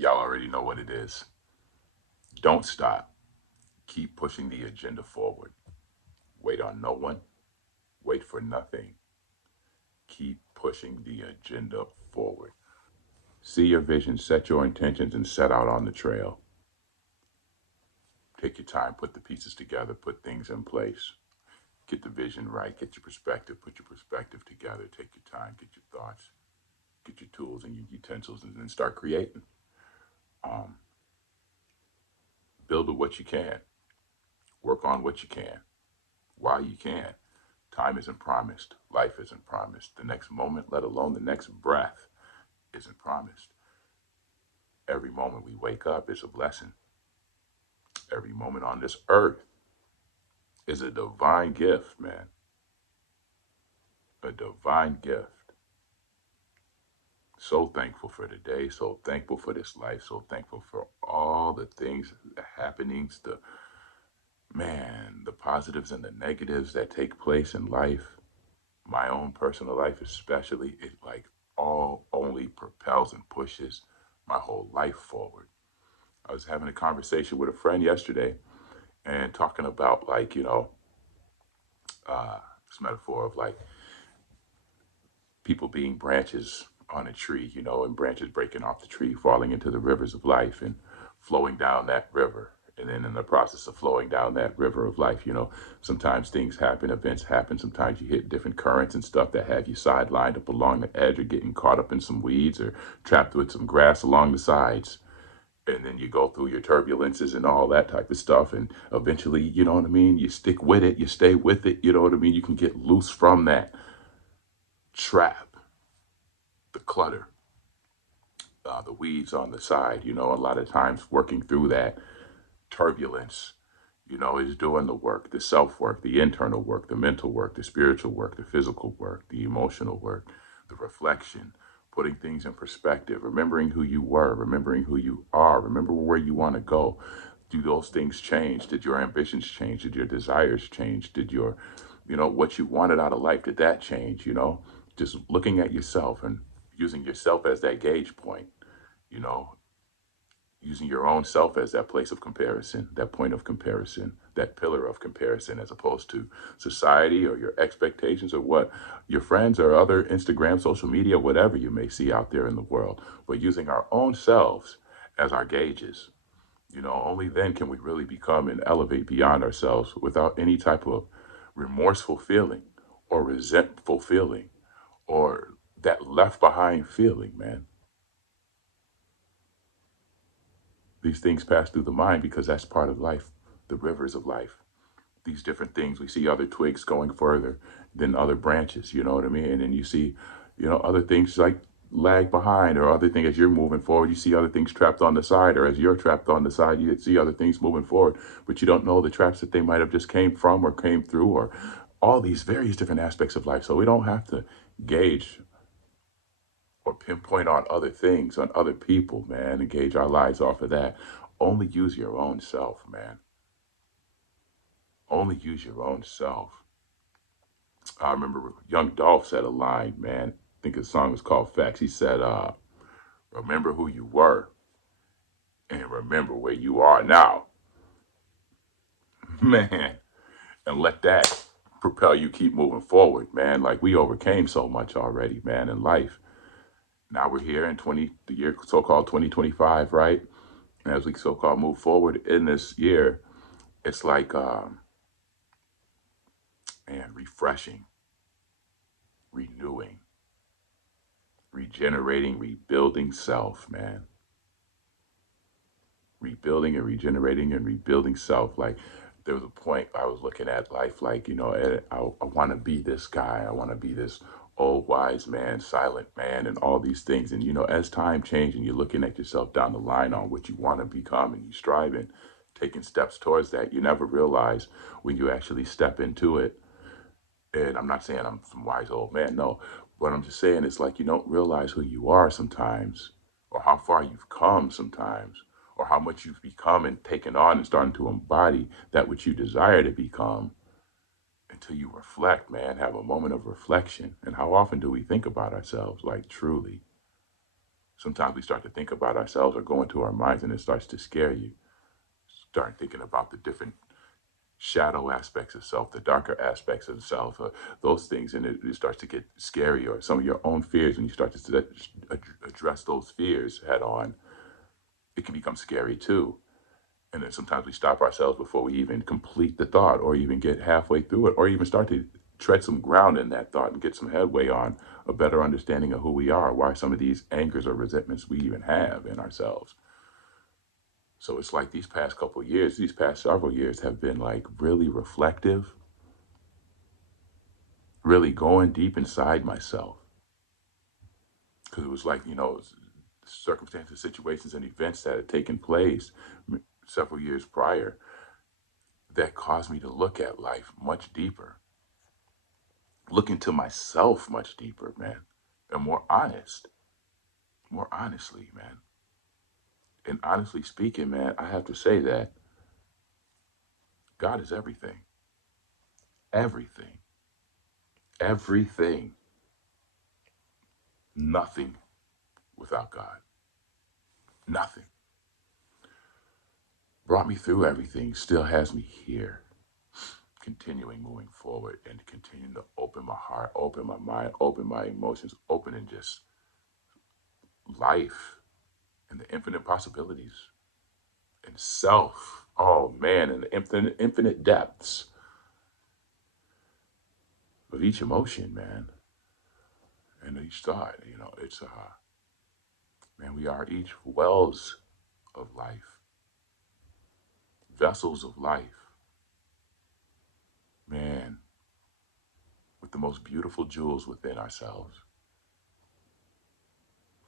Y'all already know what it is. Don't stop. Keep pushing the agenda forward. Wait on no one. Wait for nothing. Keep pushing the agenda forward. See your vision, set your intentions, and set out on the trail. Take your time, put the pieces together, put things in place. Get the vision right, get your perspective, put your perspective together, take your time, get your thoughts, get your tools and your utensils, and then start creating. Um, build with what you can, work on what you can, while you can. Time isn't promised, life isn't promised. The next moment, let alone the next breath, isn't promised. Every moment we wake up is a blessing. Every moment on this earth is a divine gift, man. A divine gift. So thankful for today, so thankful for this life, so thankful for all the things, the happenings, the positives and the negatives that take place in life. My own personal life, especially, it like all only propels and pushes my whole life forward. I was having a conversation with a friend yesterday and talking about this metaphor of like people being branches on a tree, and branches breaking off the tree, falling into the rivers of life and flowing down that river. And then in the process of flowing down that river of life, sometimes things happen, events happen. Sometimes you hit different currents and stuff that have you sidelined up along the edge or getting caught up in some weeds or trapped with some grass along the sides. And then you go through your turbulences and all that type of stuff. And eventually, you know what I mean? You stick with it, you stay with it, you know what I mean? You can get loose from that trap, the clutter, the weeds on the side, a lot of times working through that turbulence, is doing the work, the self work, the internal work, the mental work, the spiritual work, the physical work, the emotional work, the reflection, putting things in perspective, remembering who you were, remembering who you are, remember where you want to go. Do those things change? Did your ambitions change? Did your desires change? Did your, what you wanted out of life, did that change? Just looking at yourself and using yourself as that gauge point, you know, using your own self as that place of comparison, that point of comparison, that pillar of comparison, as opposed to society or your expectations or what your friends or other Instagram, social media, whatever you may see out there in the world, but using our own selves as our gauges. Only then can we really become and elevate beyond ourselves without any type of remorseful feeling or resentful feeling or that left behind feeling, man. These things pass through the mind because that's part of life, the rivers of life. These different things, we see other twigs going further than other branches, you know what I mean? And then you see, other things like lag behind or other things as you're moving forward. You see other things trapped on the side, or as you're trapped on the side, you see other things moving forward, but you don't know the traps that they might have just came from or came through or all these various different aspects of life. So we don't have to gauge or pinpoint on other things, on other people, man, and gauge our lives off of that. Only use your own self, man. Only use your own self. I remember Young Dolph said a line, man. I think his song was called Facts. He said, remember who you were and remember where you are now. Man, and let that propel you keep moving forward, man. Like we overcame so much already, man, in life. Now we're here in the year so-called 2025, right? And as we so-called move forward in this year, it's like man, refreshing, renewing, regenerating, rebuilding self, man. Rebuilding and regenerating and rebuilding self. Like there was a point I was looking at life like, I want to be this guy. I want to be this old wise man, silent man, and all these things. And, as time changes and you're looking at yourself down the line on what you want to become and you striving, taking steps towards that, you never realize when you actually step into it. And I'm not saying I'm some wise old man, no. But I'm just saying it's like you don't realize who you are sometimes, or how far you've come sometimes, or how much you've become and taken on and starting to embody that which you desire to become until you reflect, man, have a moment of reflection. And how often do we think about ourselves, like truly? Sometimes we start to think about ourselves or go into our minds and it starts to scare you. Start thinking about the different shadow aspects of self, the darker aspects of self, those things, and it starts to get scary, or some of your own fears. When you start to address those fears head on, it can become scary too. And then sometimes we stop ourselves before we even complete the thought, or even get halfway through it, or even start to tread some ground in that thought and get some headway on a better understanding of who we are, why some of these angers or resentments we even have in ourselves. So it's like these past couple of years, these past several years have been like really reflective, really going deep inside myself. Because it was like, circumstances, situations, and events that had taken place several years prior that caused me to look at life much deeper, look into myself much deeper, man, and more honestly, man. And honestly speaking, man, I have to say that God is everything, everything, everything, nothing without God, nothing. Brought me through everything, still has me here, continuing moving forward and continuing to open my heart, open my mind, open my emotions, open in just life and the infinite possibilities and self. Oh man, and the infinite depths of each emotion, man, and each thought. It's man, we are each wells of life, vessels of life, man, with the most beautiful jewels within ourselves.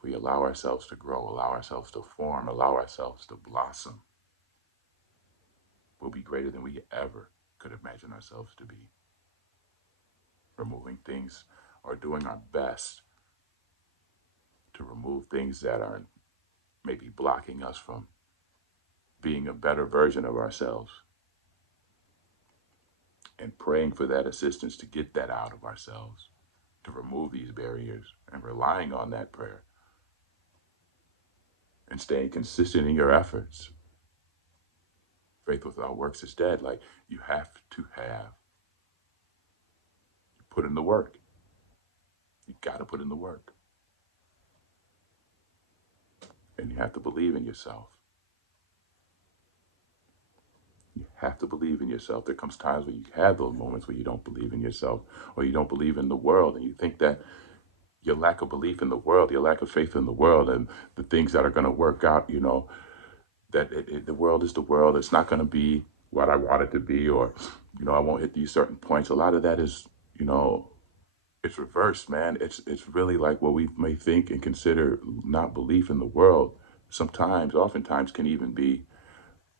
We allow ourselves to grow, allow ourselves to form, allow ourselves to blossom, we'll be greater than we ever could imagine ourselves to be. Removing things or doing our best to remove things that are maybe blocking us from being a better version of ourselves, and praying for that assistance to get that out of ourselves, to remove these barriers, and relying on that prayer and staying consistent in your efforts. Faith without works is dead. Like, you have to put in the work. You got to put in the work. And you have to believe in yourself. You have to believe in yourself. There comes times where you have those moments where you don't believe in yourself, or you don't believe in the world, and you think that your lack of belief in the world, your lack of faith in the world, and the things that are going to work out, that the world is the world. It's not going to be what I want it to be, or, I won't hit these certain points. A lot of that is, it's reversed, man. It's really like what we may think and consider not belief in the world. Sometimes, oftentimes, can even be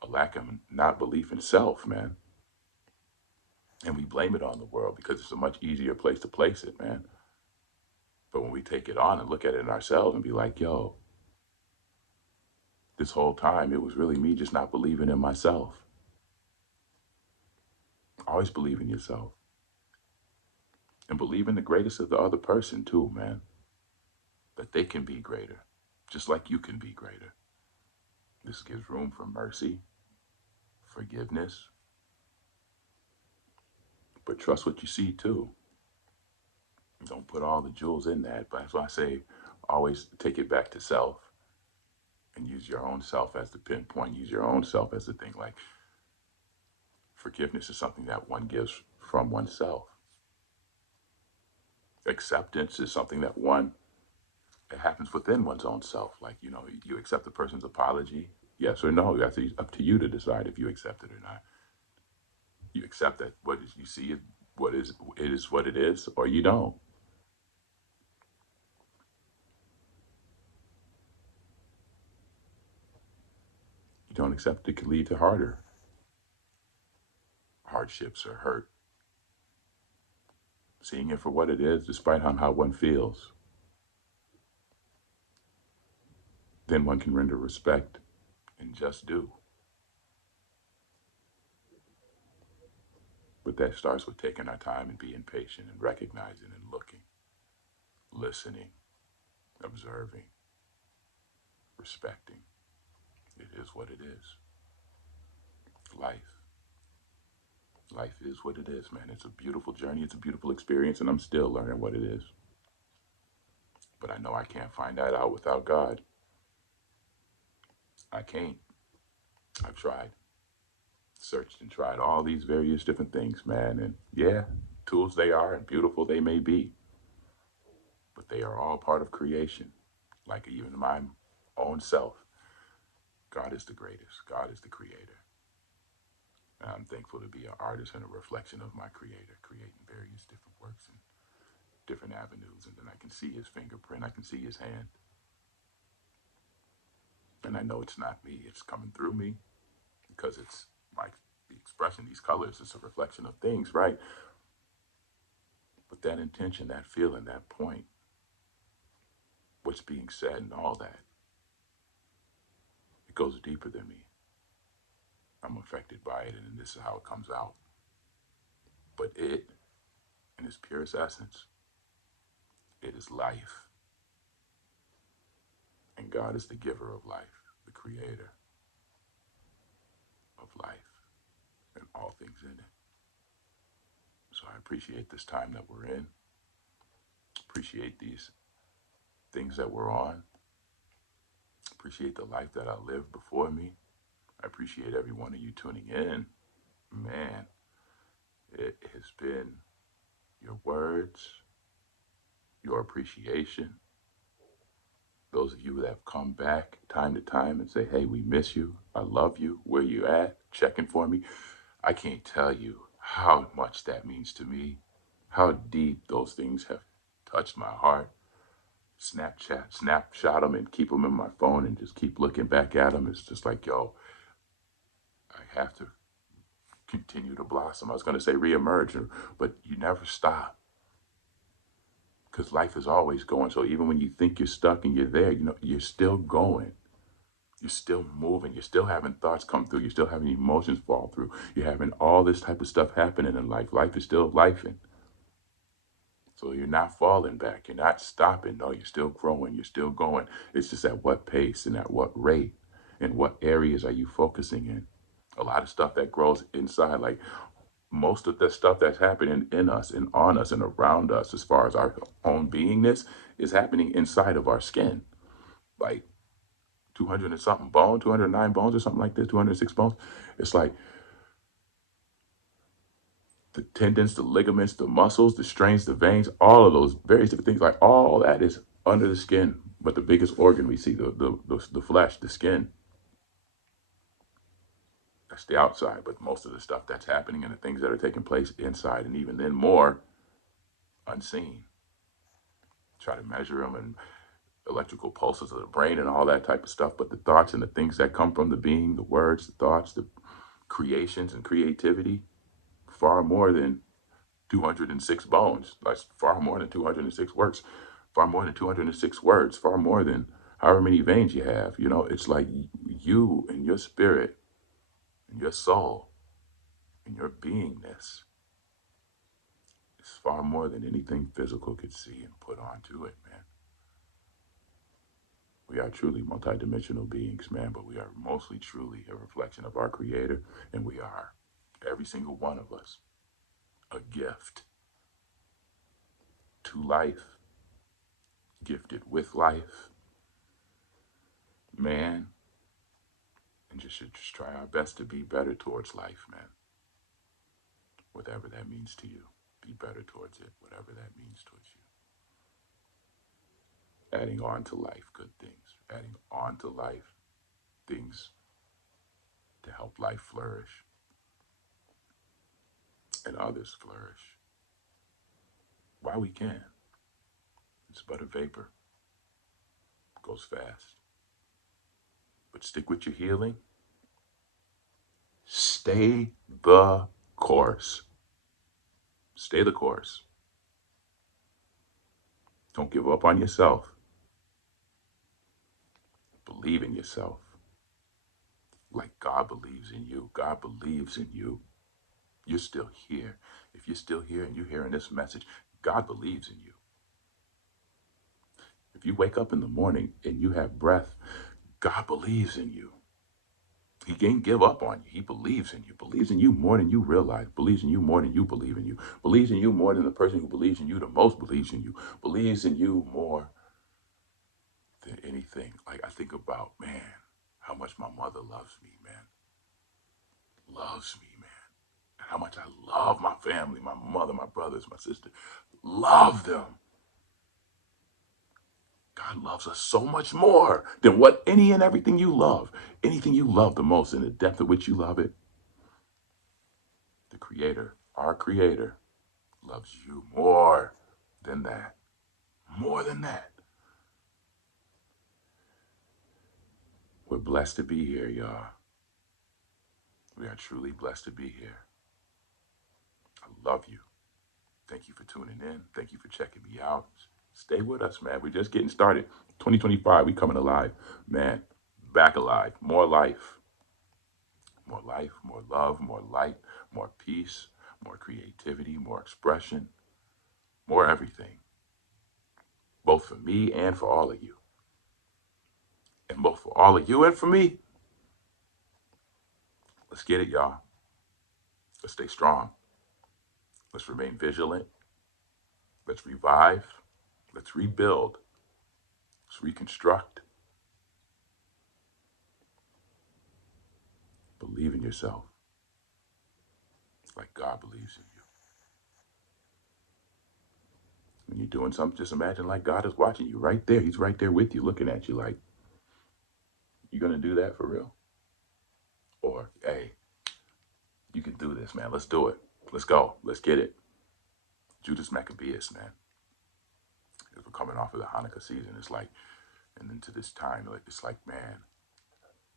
a lack of not belief in self, man. And we blame it on the world because it's a much easier place to place it, man. But when we take it on and look at it in ourselves and be like, yo, this whole time it was really me just not believing in myself. Always believe in yourself. And believe in the greatest of the other person too, man. That they can be greater, just like you can be greater. This gives room for mercy, forgiveness, but trust what you see too. Don't put all the jewels in that. But that's why I say always take it back to self and use your own self as the pinpoint. Use your own self as the thing. Like, forgiveness is something that one gives from oneself. Acceptance is something that it happens within one's own self. Like, you accept the person's apology, yes or no. That's up to you to decide if you accept it or not. You accept that what is you see it is what it is, or you don't. You don't accept it, could lead to hardships or hurt. Seeing it for what it is, despite how one feels, then one can render respect and just due. But that starts with taking our time and being patient and recognizing and looking, listening, observing, respecting. It is what it is. Life. Life is what it is, man. It's a beautiful journey. It's a beautiful experience, and I'm still learning what it is. But I know I can't find that out without God. I can't. I've tried, searched and tried all these various different things, man. And yeah, tools they are and beautiful they may be, but they are all part of creation. Like even my own self, God is the greatest. God is the creator. And I'm thankful to be an artist and a reflection of my creator, creating various different works and different avenues. And then I can see his fingerprint, I can see his hand. And I know it's not me, it's coming through me because it's my the expression, these colors, it's a reflection of things, right? But that intention, that feeling, that point, what's being said and all that, it goes deeper than me. I'm affected by it, and this is how it comes out. But it, in its purest essence, it is life. And God is the giver of life, the creator of life, and all things in it. So I appreciate this time that we're in, appreciate these things that we're on, appreciate the life that I live before me. I appreciate every one of you tuning in. Man, it has been your words, your appreciation, those of you that have come back time to time and say, hey, we miss you. I love you. Where you at? Checking for me. I can't tell you how much that means to me, how deep those things have touched my heart. Snapshot them and keep them in my phone and just keep looking back at them. It's just like, yo, I have to continue to blossom. I was going to say reemerge, but you never stop because life is always going. So even when you think you're stuck and you're there, you know, you're still going. You're still moving. You're still having thoughts come through. You're still having emotions fall through. You're having all this type of stuff happening in life. Life is still lifing. So you're not falling back. You're not stopping. No, you're still growing. You're still going. It's just at what pace and at what rate and what areas are you focusing in? A lot of stuff that grows inside, like most of the stuff that's happening in us and on us and around us as far as our own beingness is happening inside of our skin. Like 200 and something bones, 209 bones or something like this, 206 bones. It's like the tendons, the ligaments, the muscles, the strains, the veins, all of those various different things, like all that is under the skin. But the biggest organ we see, the flesh, the skin, that's the outside. But most of the stuff that's happening and the things that are taking place inside, and even then more unseen. Try to measure them and electrical pulses of the brain and all that type of stuff. But the thoughts and the things that come from the being, the words, the thoughts, the creations and creativity, far more than 206 bones. That's far more than 206 works, far more than 206 words, far more than however many veins you have. You know, it's like you and your spirit and your soul and your beingness is far more than anything physical could see and put onto it, man. We are truly multidimensional beings, man, but we are mostly truly a reflection of our creator, and we are, every single one of us, a gift to life, gifted with life, man, and just should just try our best to be better towards life, man. Whatever that means to you, be better towards it, whatever that means towards you. Adding on to life good things, adding on to life things to help life flourish and others flourish. While we can, it's but a vapor, goes fast. But stick with your healing. Stay the course. Stay the course. Don't give up on yourself. Believe in yourself. Like God believes in you. God believes in you. You're still here. If you're still here and you're hearing this message, God believes in you. If you wake up in the morning and you have breath, God believes in you. He can't give up on you. He believes in you. Believes in you more than you realize. Believes in you more than you believe in you. Believes in you more than the person who believes in you the most believes in you. Believes in you more than anything. Like I think about, man, how much my mother loves me, man. Loves me, man. And how much I love my family, my mother, my brothers, my sister. Love them. God loves us so much more than what any and everything you love. Anything you love the most, in the depth of which you love it, the Creator, our Creator, loves you more than that. More than that. We're blessed to be here, y'all. We are truly blessed to be here. I love you. Thank you for tuning in. Thank you for checking me out. Stay with us, man. We're just getting started. 2025, we coming alive. Man, back alive. More life. More life, more love, more light, more peace, more creativity, more expression, more everything. Both for me and for all of you. And both for all of you and for me. Let's get it, y'all. Let's stay strong. Let's remain vigilant. Let's revive. Let's rebuild. Let's reconstruct. Believe in yourself like God believes in you. When you're doing something, just imagine like God is watching you right there. He's right there with you, looking at you like, you going to do that for real? Or, hey, you can do this, man. Let's do it. Let's go. Let's get it. Judas Maccabeus, man. As we're coming off of the Hanukkah season, it's like, and into this time, it's like, man,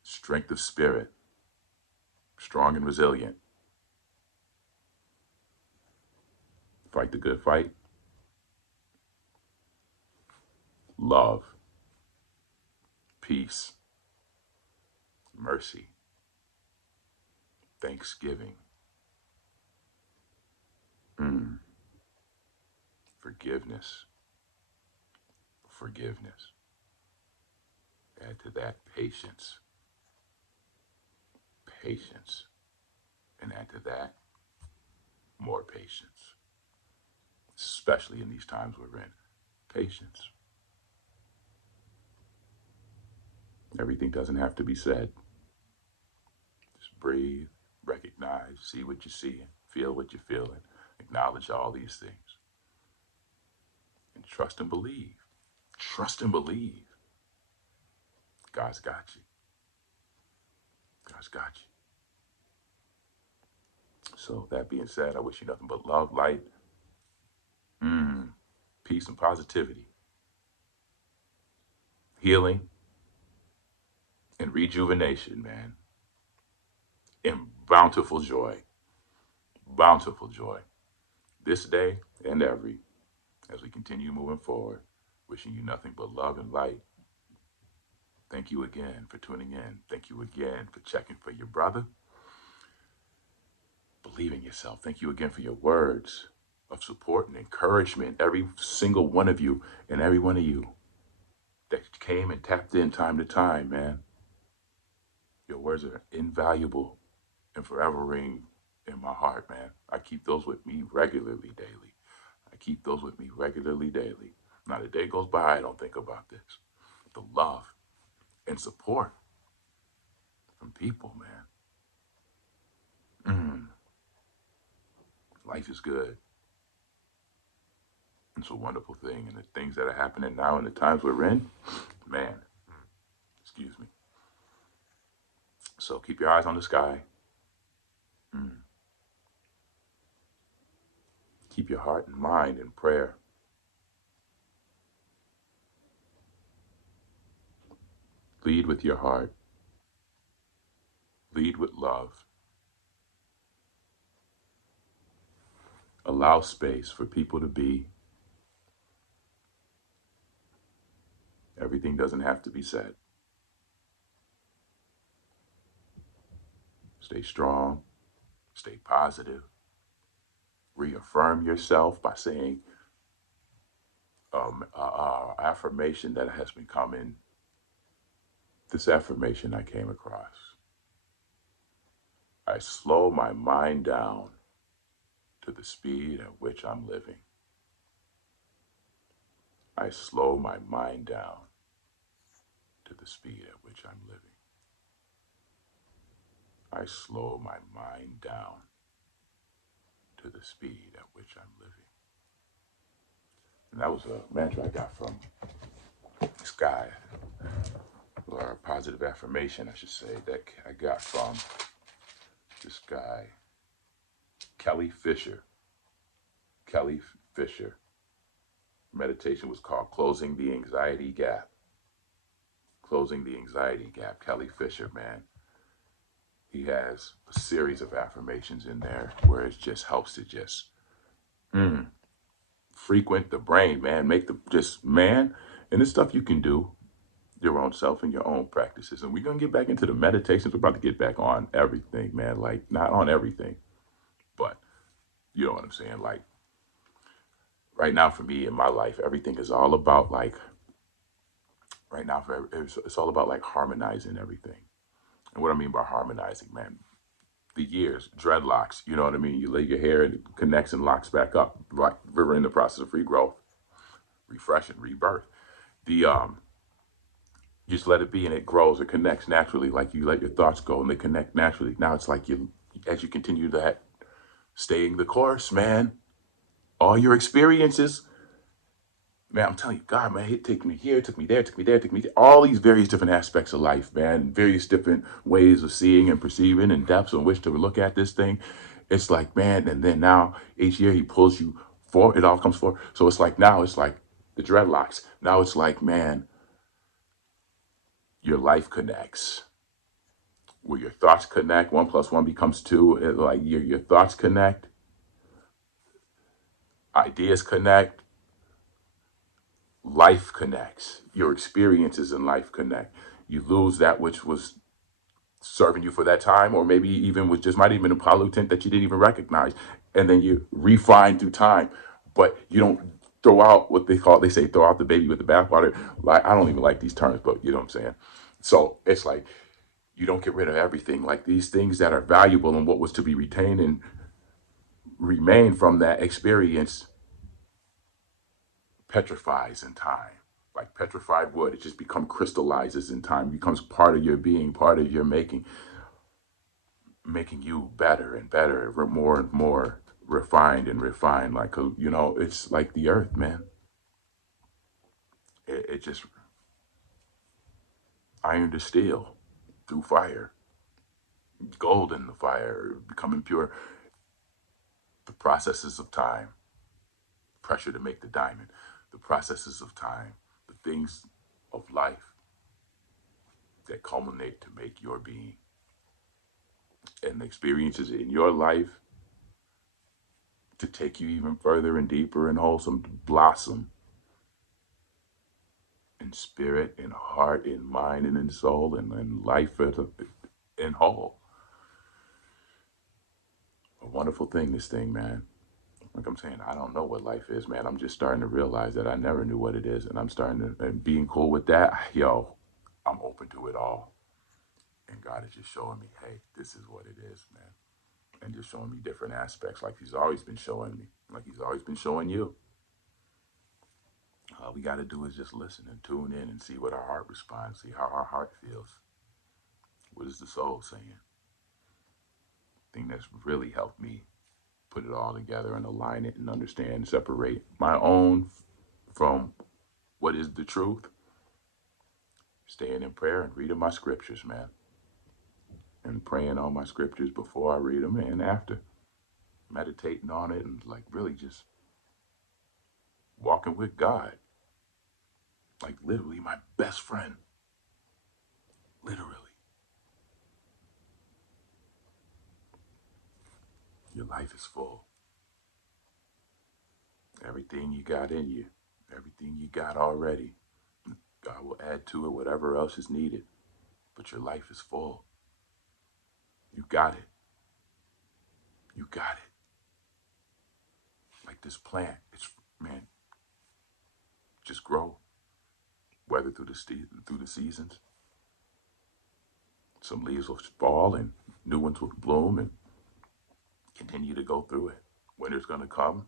strength of spirit, strong and resilient. Fight the good fight. Love, peace, mercy, thanksgiving, forgiveness, forgiveness. Add to that patience, patience, and add to that more patience, especially in these times we're in. Patience. Everything doesn't have to be said. Just breathe, recognize, see what you're seeing, feel what you're feeling, acknowledge all these things, and trust and believe. Trust and believe. God's got you. God's got you. So that being said, I wish you nothing but love, light, peace, and positivity, healing, and rejuvenation, man, and bountiful joy. Bountiful joy. This day and every, as we continue moving forward, wishing you nothing but love and light. Thank you again for tuning in. Thank you again for checking for your brother. Believe in yourself. Thank you again for your words of support and encouragement. Every single one of you and every one of you that came and tapped in time to time, man. Your words are invaluable and forever ring in my heart, man. I keep those with me regularly, daily. I keep those with me regularly, daily. Not a day goes by I don't think about this. The love and support from people, man. Life is good. It's a wonderful thing. And the things that are happening now in the times we're in, man, excuse me. So keep your eyes on the sky. Keep your heart and mind in prayer. Lead with your heart. Lead with love. Allow space for people to be. Everything doesn't have to be said. Stay strong. Stay positive. Reaffirm yourself by saying affirmation that has been coming this affirmation I came across. I slow my mind down to the speed at which I'm living. I slow my mind down to the speed at which I'm living. I slow my mind down to the speed at which I'm living. And that was a mantra I got from this guy, or a positive affirmation, I should say, that I got from this guy, Kelly Fisher. Kelly Fisher. Meditation was called Closing the Anxiety Gap. Closing the Anxiety Gap. Kelly Fisher, man. He has a series of affirmations in there where it just helps to just frequent the brain, man. Make the just, man. And this stuff you can do your own self and your own practices. And we're going to get back into the meditations. We're about to get back on everything, man. Like, not on everything, but you know what I'm saying? Like, right now for me in my life, everything is all about like, right now it's all about like harmonizing everything. And what I mean by harmonizing, man, the years, dreadlocks, you know what I mean? You lay your hair and it connects and locks back up. Like, we're in the process of regrowth, refresh, and rebirth. The You just let it be and it grows, it connects naturally. Like, you let your thoughts go and they connect naturally. Now it's like, you, as you continue that, staying the course, man, all your experiences, man, I'm telling you, God, man, it took me here, took me there, took me there, took me there. All these various different aspects of life, man, various different ways of seeing and perceiving and depths on which to look at this thing. It's like, man, and then now each year he pulls you forward, it all comes forward. So it's like, now it's like the dreadlocks. Now it's like, man, your life connects. Where your thoughts connect, 1 + 1 becomes 2. Like, your thoughts connect, ideas connect, life connects. Your experiences in life connect. You lose that which was serving you for that time, or maybe even was just might even a pollutant that you didn't even recognize, and then you refine through time. But you don't throw out what they say throw out the baby with the bathwater. Like, I don't even like these terms, but you know what I'm saying. So it's like, you don't get rid of everything. Like, these things that are valuable and what was to be retained and remain from that experience petrifies in time. Like petrified wood, it just becomes crystallizes in time, becomes part of your being, part of your making you better and better, more and more refined and refined. Like, you know, it's like the earth, man. It just iron to steel through fire, gold in the fire, becoming pure. The processes of time, pressure to make the diamond, the processes of time, the things of life that culminate to make your being, and the experiences in your life to take you even further and deeper and wholesome, to blossom in spirit, in heart, in mind, and in soul, and in life as in whole. A wonderful thing, this thing, man. Like I'm saying, I don't know what life is, man. I'm just starting to realize that I never knew what it is, and I'm starting to, and being cool with that, yo, I'm open to it all. And God is just showing me, hey, this is what it is, man. And just showing me different aspects, like He's always been showing me, like He's always been showing you. All we got to do is just listen and tune in and see what our heart responds, see how our heart feels. What is the soul saying? Thing that's really helped me put it all together and align it and understand, separate my own from what is the truth. Staying in prayer and reading my scriptures, man. And praying on my scriptures before I read them and after. Meditating on it and like really just walking with God. Like literally my best friend. Literally. Your life is full. Everything you got in you. Everything you got already. God will add to it whatever else is needed. But your life is full. You got it. You got it. Like this plant, it's, man, just grow. Weather through the seasons. Some leaves will fall and new ones will bloom and continue to go through it. Winter's going to come,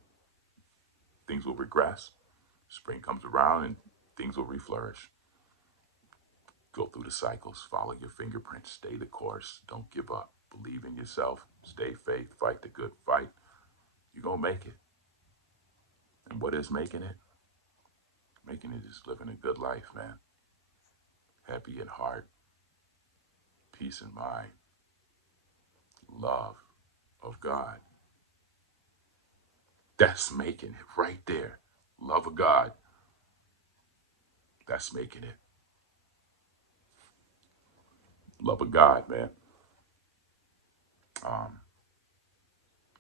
things will regress. Spring comes around and things will reflourish. Go through the cycles, follow your fingerprints, stay the course, don't give up, believe in yourself, stay faith, fight the good fight. You're going to make it. And what is making it? Making it is living a good life, man. Happy in heart, peace in mind, love of God. That's making it right there. Love of God. That's making it. Love of God, man.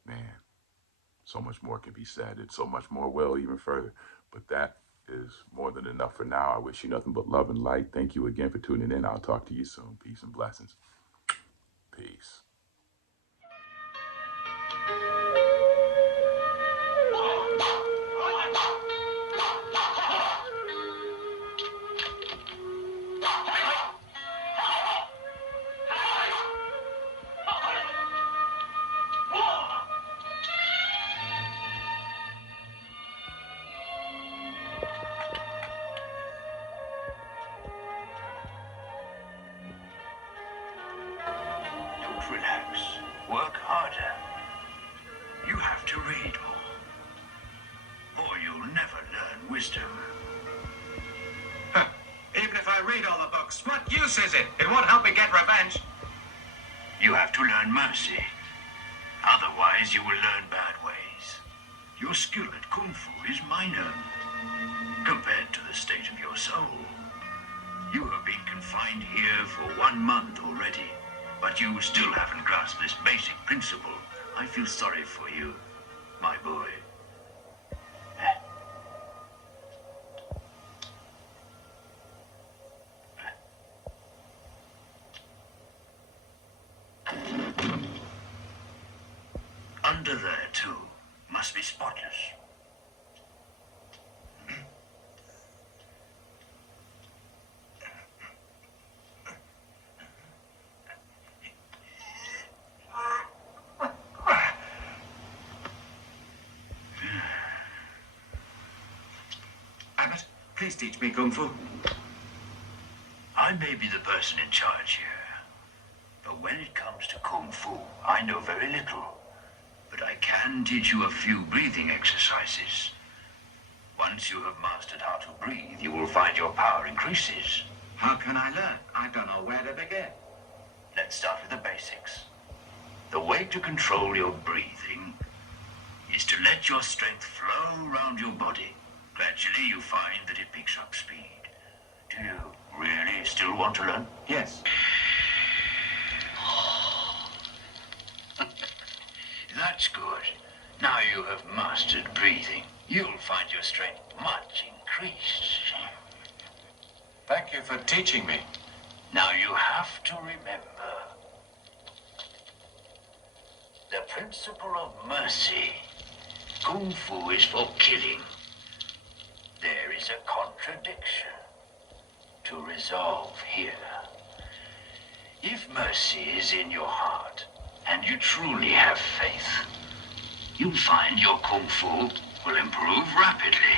Man, so much more can be said, and so much more will even further. But that is more than enough for now. I wish you nothing but love and light. Thank you again for tuning in. I'll talk to you soon. Peace and blessings. Peace. Don't relax. Work harder. You have to read more, or you'll never learn wisdom. Even if I read all the books, what use is it? It won't help me get revenge. You have to learn mercy. Otherwise, you will learn bad ways. Your skill at Kung Fu is minor compared to the state of your soul. You have been confined here for 1 month already, but you still haven't grasped this basic principle. I feel sorry for you, my boy. Under there, too, must be spotless. Abbott, please teach me Kung Fu. I may be the person in charge here, but when it comes to Kung Fu, I know very little. But I can teach you a few breathing exercises. Once you have mastered how to breathe, you will find your power increases. How can I learn? I don't know where to begin. Let's start with the basics. The way to control your breathing is to let your strength flow around your body. Gradually, you find that it picks up speed. Do you really still want to learn? Yes. That's good. Now you have mastered breathing. You'll find your strength much increased. Thank you for teaching me. Now you have to remember the principle of mercy. Kung Fu is for killing. There is a contradiction to resolve here. If mercy is in your heart, and you truly have faith, you'll find your Kung Fu will improve rapidly.